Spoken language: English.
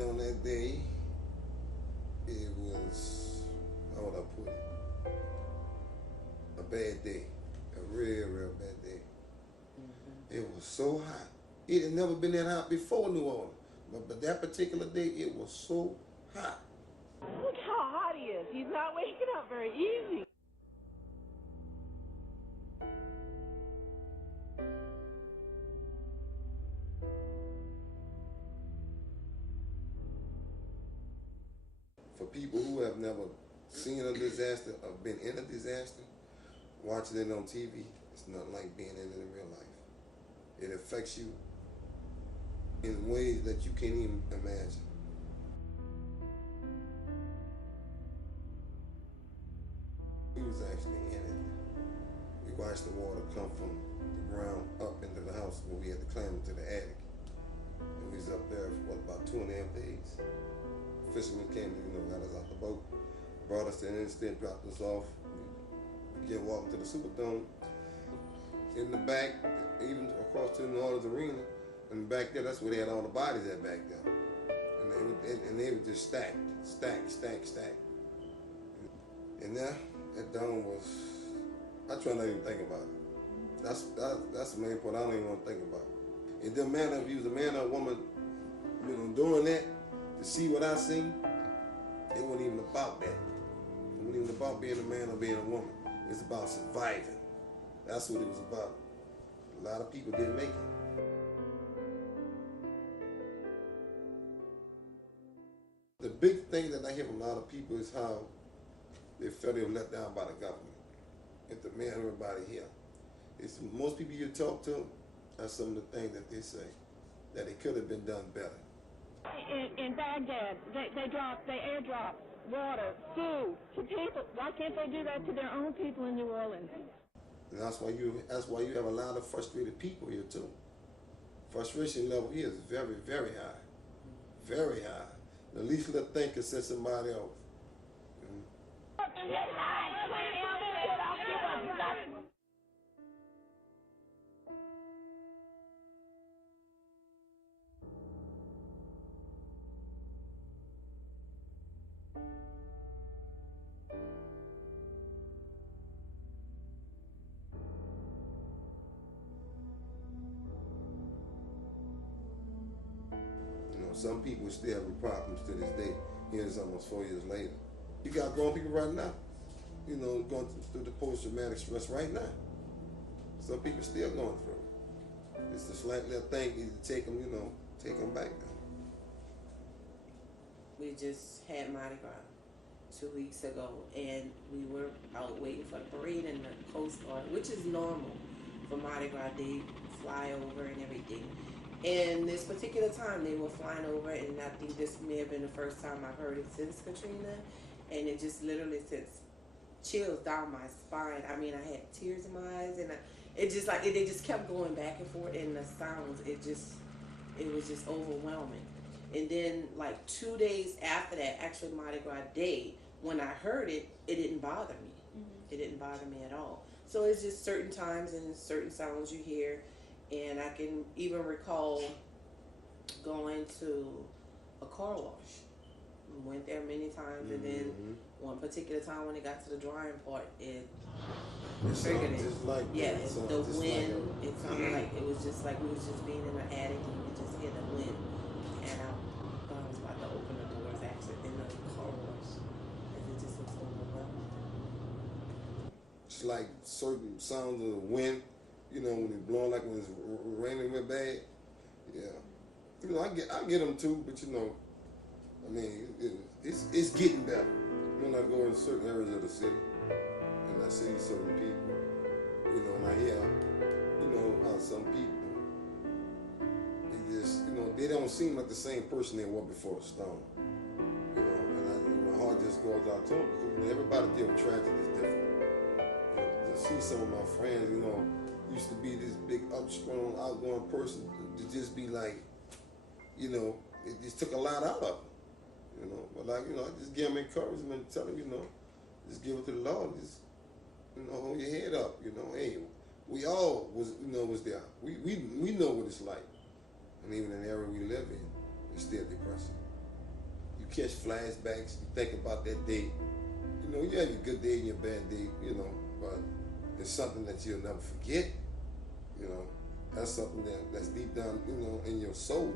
On that day, it was, how would I put it? A bad day. A real, real bad day. It was so hot. It had never been that hot before New Orleans. But that particular day, it was so hot. Look how hot he is. He's not waking up very easy. For people who have never seen a disaster or been in a disaster, watching it on TV, it's nothing like being in it in real life. It affects you in ways that you can't even imagine. We was actually in it. We watched the water come from the ground up into the house when we had to climb into the attic. And we was up there for about 2.5 days. Fishermen came and got us out the boat, brought us to the interstate, dropped us off. We began walking to the Superdome. In the back, even across to the New Orleans Arena, and back there, that's where they had all the bodies at back there. And they were just stacked. And that dome was, I try not to even think about it. That's the main point I don't even want to think about. It doesn't matter if you was a man or a woman, doing that, to see what I seen, it wasn't even about that. It wasn't even about being a man or being a woman. It's about surviving. That's what it was about. A lot of people didn't make it. The big thing that I hear from a lot of people is how they felt they were let down by the government. If the man, everybody here. It's most people you talk to, that's some of the things that they say, that it could have been done better. In Baghdad, they airdrop water, food to people. Why can't they do that to their own people in New Orleans? And that's why you have a lot of frustrated people here too. Frustration level here is very, very high. Very high. The least little thing can set somebody off. Some people still having problems to this day. Here it's almost 4 years later. You got grown people right now, going through the post-traumatic stress right now. Some people still going through it. It's a slight little thing to take them, take them back now. We just had Mardi Gras 2 weeks ago, and we were out waiting for the parade and the Coast Guard, which is normal for Mardi Gras. They fly over and everything. And this particular time, they were flying over, and I think this may have been the first time I've heard it since Katrina, and it just literally sent chills down my spine. I mean, I had tears in my eyes, and it just like they just kept going back and forth, and the sounds, it was just overwhelming. And then like 2 days after that, actually Mardi Gras Day, when I heard it, it didn't bother me. It didn't bother me at all. So it's just certain times and certain sounds you hear. And I can even recall going to a car wash. Went there many times, and then one particular time when it got to the drying part, it triggered it. Just like the wind. It sounded like it was just like we was just being in the attic, and you could just hear the wind. And I thought I was about to open the doors actually in the car wash, and it just was overwhelming. It's like certain sounds of the wind. When it's blowing, like when it's raining real bad. Yeah. I get them too, but I mean, it's getting better. When I go in certain areas of the city, and I see certain people, and I hear, how some people, they just, they don't seem like the same person they were before the storm. And my heart just goes out to them, because everybody deal with tragedy is different. To see some of my friends, used to be this big, upstrong, outgoing person, to just be like, it just took a lot out of them. But like, I just give them encouragement, tell them, just give it to the Lord, just, hold your head up, hey, we all was there. We know what it's like. And even in the area we live in, it's still depressing. catch flashbacks, you think about that day. You know, you have your good day and your bad day, you know, but it's something that you'll never forget. You know, that's something that's deep down, you know, in your soul.